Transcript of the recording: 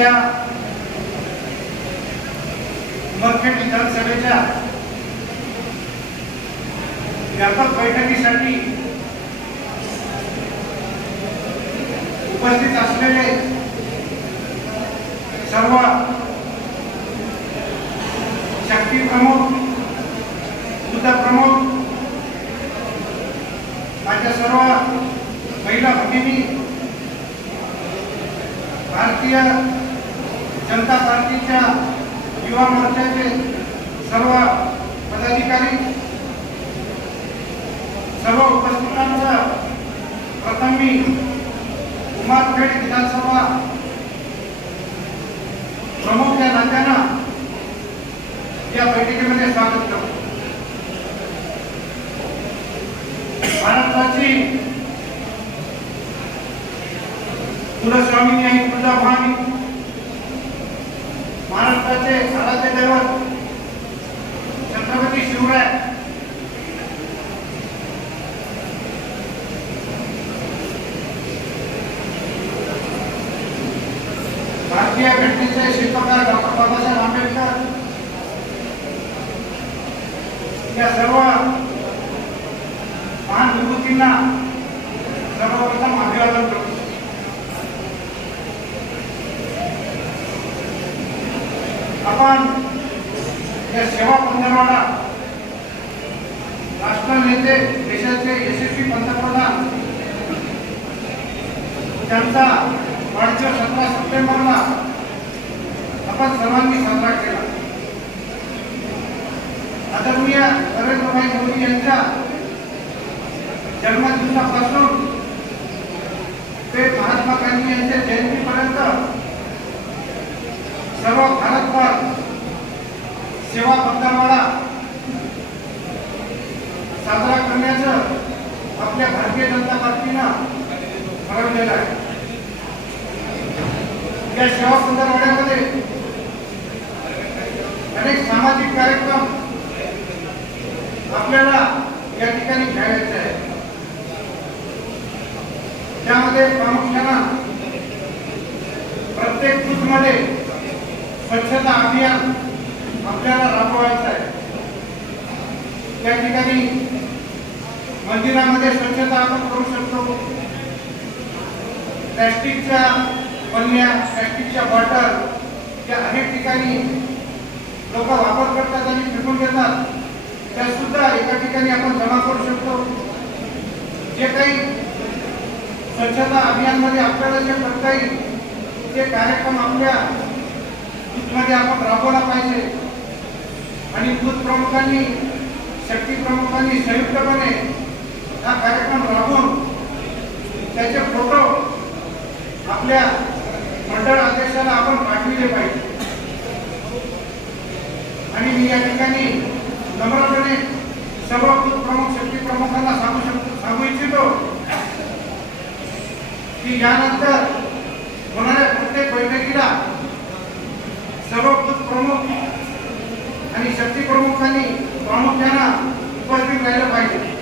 या उमरखेड विधानसभेच्या व्यापक बैठकीसाठी उपस्थित असलेले सर्व शक्ती प्रमुख, युद्ध प्रमुख, माझ्या सर्व महिला भगिनी, भारतीय जनता पार्टीच्या युवा मोर्चाचे सर्व पदाधिकारी, सर्व उपस्थितांचं प्रथम मी उमरखेड विधानसभा प्रमुख या नात्यानं या बैठकीमध्ये स्वागत करतो. महाराष्ट्राची कुलस्वामिनी आणि तुळजाभवानी, महाराष्ट्राचे आराध्य दैवत छत्रपती शिवराय, भारतीय घटनेचे शिल्पकार डॉक्टर बाबासाहेब आंबेडकर या सर्व महान विभूतींना सर्वप्रथम अभिवादन करतो. आपण या सेवा पंधरवडा राष्ट्रनेते, देशाचे यशस्वी पंतप्रधान त्यांचा वाढदिवस 17 सप्टेंबरला आपण सर्वांनी साजरा केला. आदरणीय नरेंद्रभाई मोदी यांच्या जन्मदिवसापासून ते महात्मा गांधी यांच्या जयंतीपर्यंत सर्व भारतभर सेवा पंधरवडा साजरा करण्याचं आपल्या भारतीय जनता पार्टीनं ठरवलेलं आहे. या सेवा पंधरवड्यामध्ये अनेक सामाजिक कार्यक्रम आपल्याला या ठिकाणी घ्यायचे आहे. त्यामध्ये प्रामुख्याने प्रत्येक बूथमध्ये स्वच्छता अभियान आपल्याला राबवायचं आहे. त्या ठिकाणी मंदिरामध्ये स्वच्छता आपण करू शकतो. प्लॅस्टिकच्या पन्न्या, प्लॅस्टिकच्या बॉटल या अनेक ठिकाणी लोक वापर करतात आणि फेकून देतात, त्या सुद्धा एका ठिकाणी आपण जमा करू शकतो. जे काही स्वच्छता अभियानमध्ये आपल्याला जे करता येईल ते कार्यक्रम आपल्या बूथमध्ये आपण राबवला पाहिजे. आणि बूथ प्रमुखांनी, शक्ती प्रमुखांनी संयुक्तपणे हा कार्यक्रम राबवून त्याचे फोटो आपल्या मंडळ अध्यक्षाला आपण पाठविले पाहिजे. आणि मी या ठिकाणी नम्रपणे सर्व बूथ प्रमुख, शक्ती प्रमुखांना सांगू इच्छितो की यानंतर होणाऱ्या प्रत्येक बैठकीला सर्व बूथ प्रमुख आणि शक्ती प्रमुखांनी प्रामुख्याने उपस्थित राहिलं पाहिजे.